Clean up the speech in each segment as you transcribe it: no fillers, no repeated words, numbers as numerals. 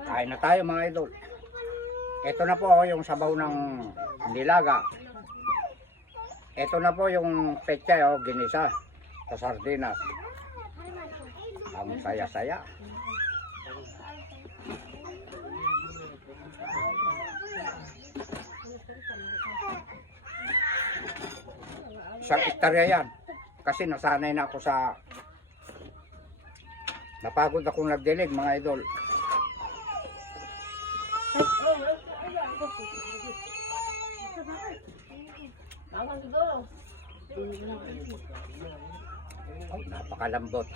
Kain na tayo mga idol. Ito na po yung sabaw ng nilaga. Ito na po yung pechay ginisa sa sardinas. Ang saya-saya. Isang hektarya yan. Kasi nasanay na ako sa... Napagod akong nagdilig mga idol. Oh, napakalambot.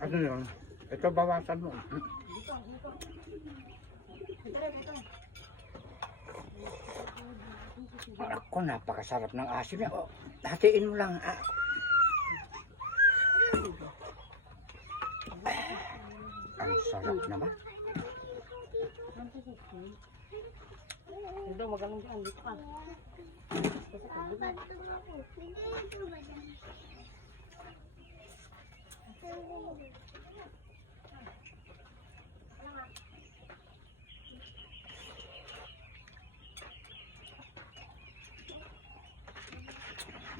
Ano yun? Ito bawasan mo. Ako, napakasarap ng asin. Oh, hatiin mo lang. Ang sarap naman. Ito, magaling ka. Dito ka.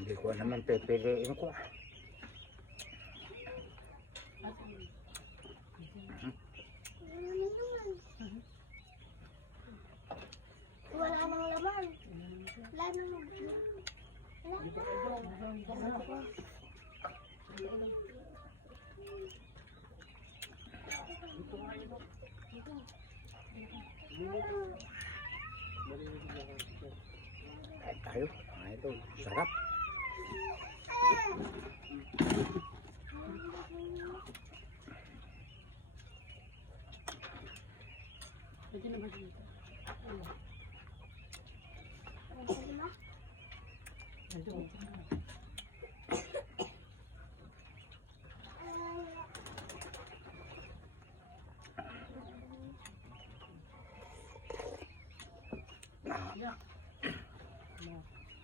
Hindi ko naman pipiliin ko. Wala nang laman. Wala nang laman. Kain tayo. Ito, sarap. Pwede na ba dito?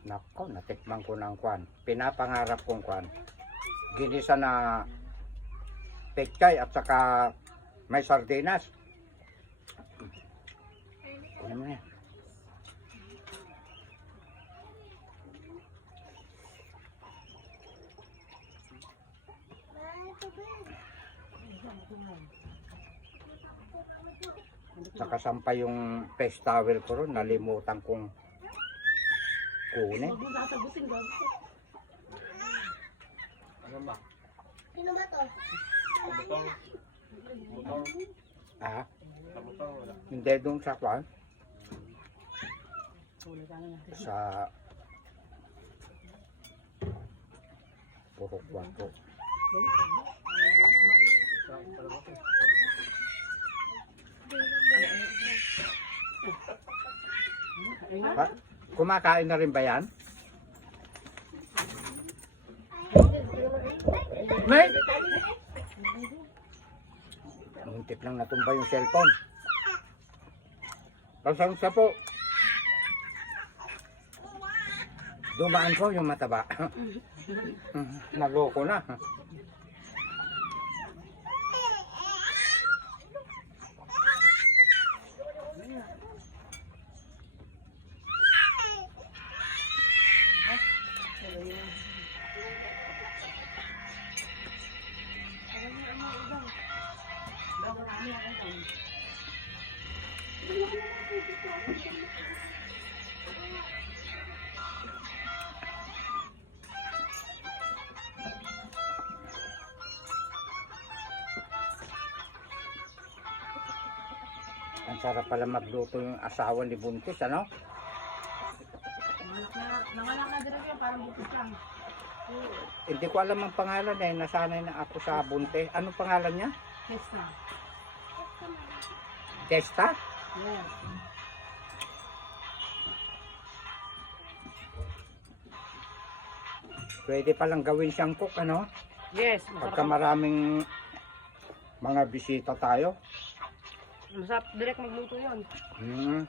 Nako, natikman ko ng kwan. Pinapangarap kong kwan. Ginisa na pechay at saka may sardinas. Ano mo yan? Nakasampay yung face towel ko ron. Nalimutan kong kunin. Huwag mo sasagutin, gago. Sino ba to? Ah? Hindi doon sa kwan. Sa puro kwarto. Ha? Kumakain na rin ba yan? May? Muntik lang natumba yung cellphone. Pasangsa po. Dumaan ko yung mataba. Naloko na. Ang sarap pala magluto yung asawa ni Buntis, ano? Nanganak na direct yan, parang bukit lang. Hindi ko alam ang pangalan eh. Nasanay na ako sa bunte. Anong pangalan niya? Testa. Testa? Yes. Pwede palang gawin siyang cook, ano? Yes, Pagka masarap. maraming mga bisita tayo. Masarap direct magluto yun. Hmm.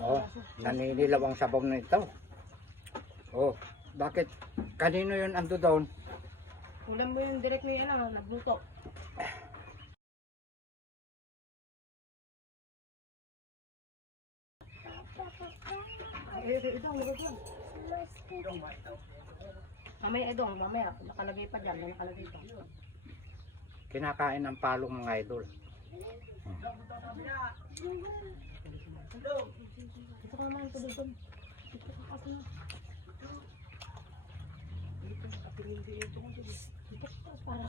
Oh, naninilaw ang sabaw na ito. Oh, bakit? Kanino yun ando doon? Ulam mo yung direct ni ano, nagluto. Idong, lagay ko yan. Mamaya idong, mamaya. Nakalagay pa dyan, nakalagay pa. Kinakain ng palong mga idol. Dito ka naman ito doon. Dito ka kasi na. Dito ka para.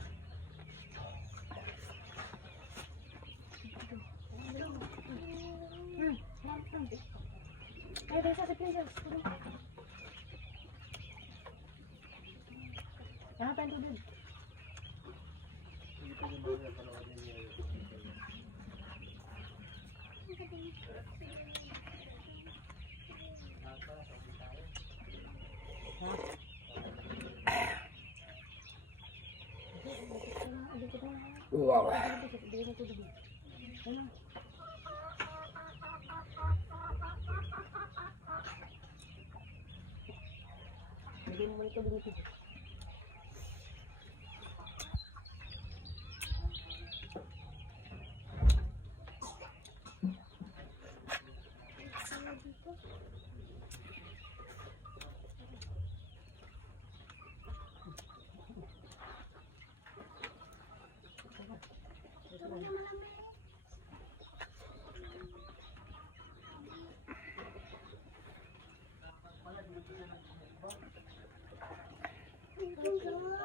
Ay, dahil sa princess. Hanapin ko din. Wow. Bigyan mo ito dito.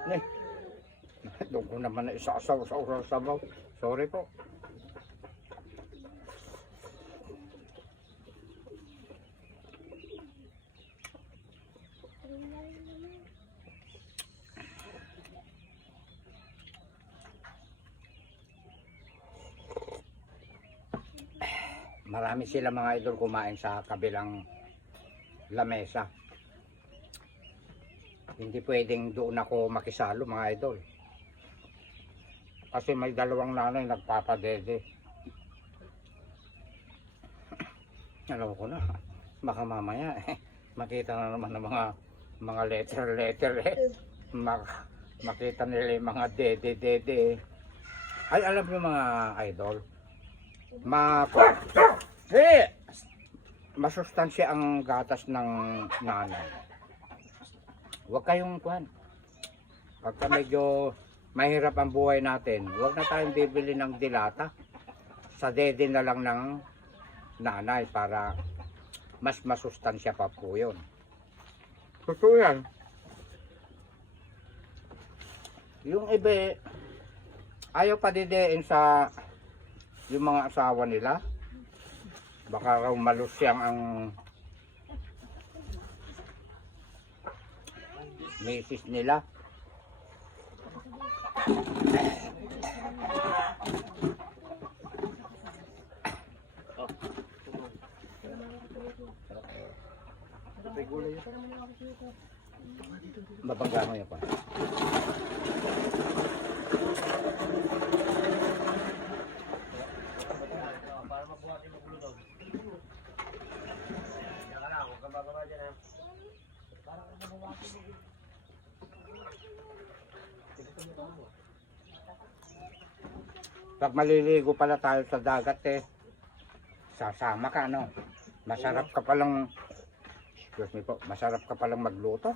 Eh, doon ko naman na isasaw sa sabaw. Sorry po. Marami sila mga idol kumain sa kabilang lamesa. Hindi pwedeng doon ako makisalo mga idol. Kasi may dalawang nanay nagpapadede. Alam ko na, baka mamaya makita na naman ng mga letter makita nila yung mga dede. Ay, alam niyo mga idol, masustansya ang gatas ng nanay. Huwag kayong kuhan. Pagka medyo mahirap ang buhay natin, huwag na tayong bibili ng dilata. Sa dede na lang ng nanay para mas masustansya pa po yun. Totoo yan. Yung iba, ayaw pa didein sa yung mga asawa nila. Baka raw malusyang ang misis nila. Mabangga mo yun pa. Pag maliligo pala tayo sa dagat sasama ka, no? Masarap ka palang, excuse me po, masarap ka palang magluto.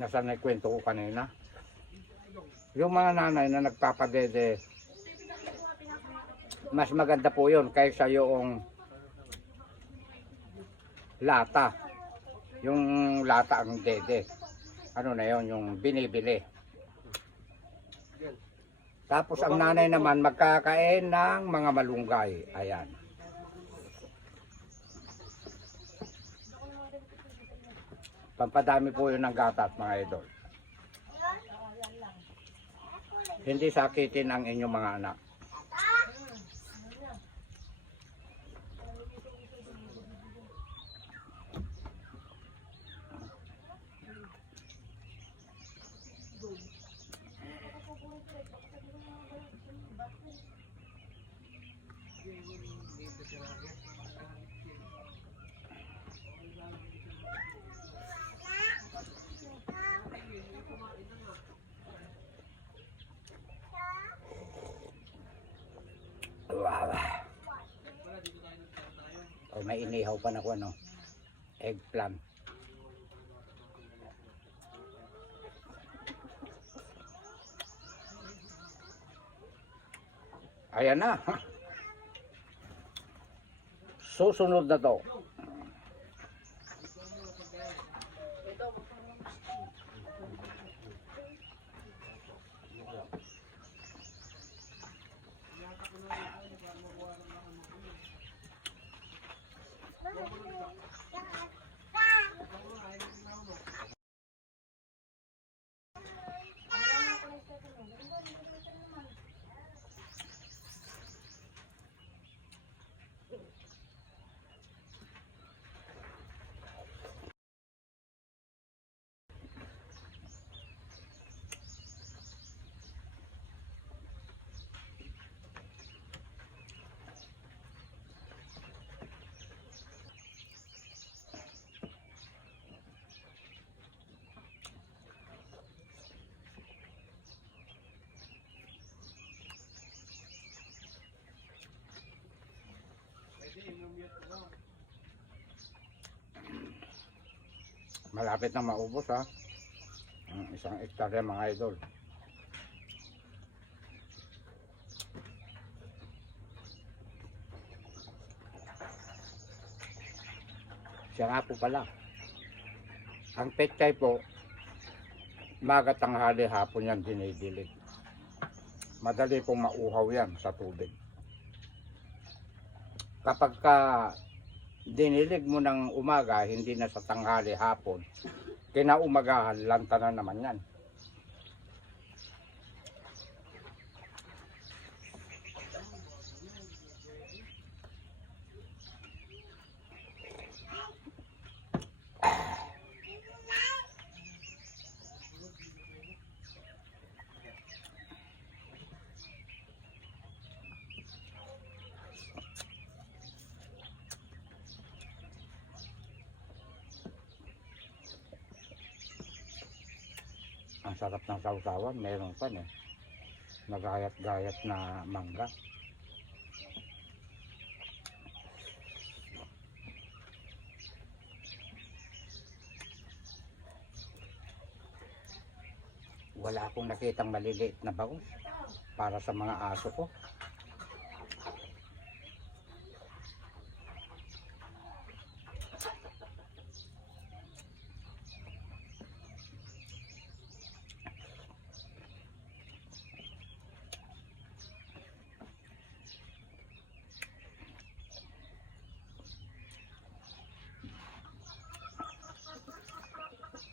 Nasa naikwento ko kanina. Yung mga nanay na nagpapadede, mas maganda po yun kaysa yung lata. Yung lata ang dede. Ano na yun, yung binibili. Tapos ang nanay naman magkakain ng mga malunggay. Ayan. Pampadami po yun ng gatas mga idol. Hindi sakitin ang inyong mga anak. Wow. Oh, may inihaw pa na ko ano. Eggplant. Ayan na. Susunod na to. Malapit na maubos ha. Ang isang hektarya mga idol. Siya nga po pala. Ang pechay po, maga tanghali hapon yan dinidilig. Madali pong mauhaw yan sa tubig. Kapag ka dinilig mo ng umaga, hindi na sa tanghali hapon, kinaumagahan, lanta na naman yan. Ang sarap ng sausawan, meron pa eh. Nagayat-gayat na mangga. Wala akong nakitang maliliit na bangus para sa mga aso ko.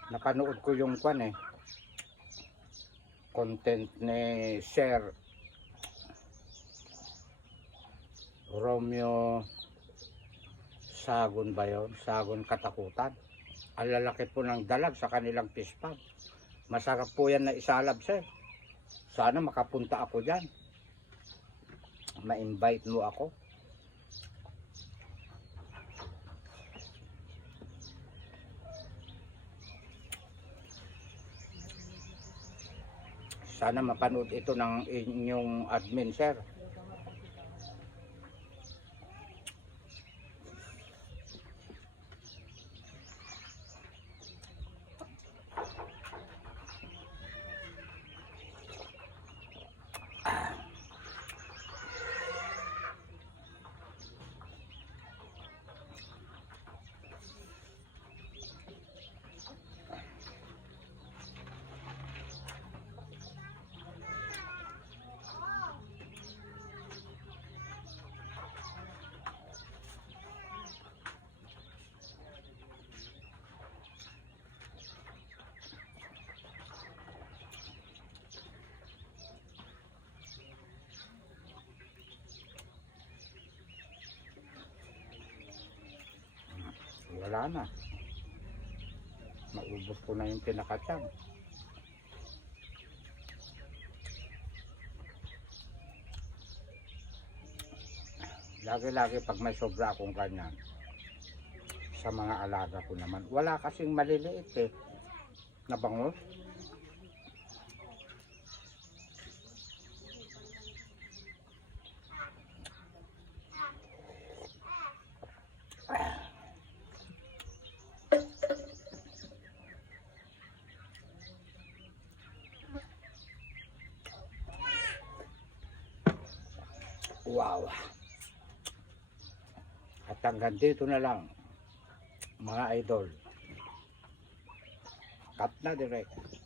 Napanood ko yung content ni Sir Romeo Sagon ba yun? Sagon Katakutan. Ang lalaki po ng dalag sa kanilang fish pond. Masarap po yan na isalab, sir. Sana makapunta ako dyan. Ma-invite mo ako. Sana mapanood ito ng inyong admin, sir. wala na. Maubos ko na yung pinakatang. Lagi-lagi pag may sobra akong ganyan, sa mga alaga ko naman, wala kasing maliliit eh, na bangus. Wow. At hanggang dito na lang, mga idol. Cut na direct.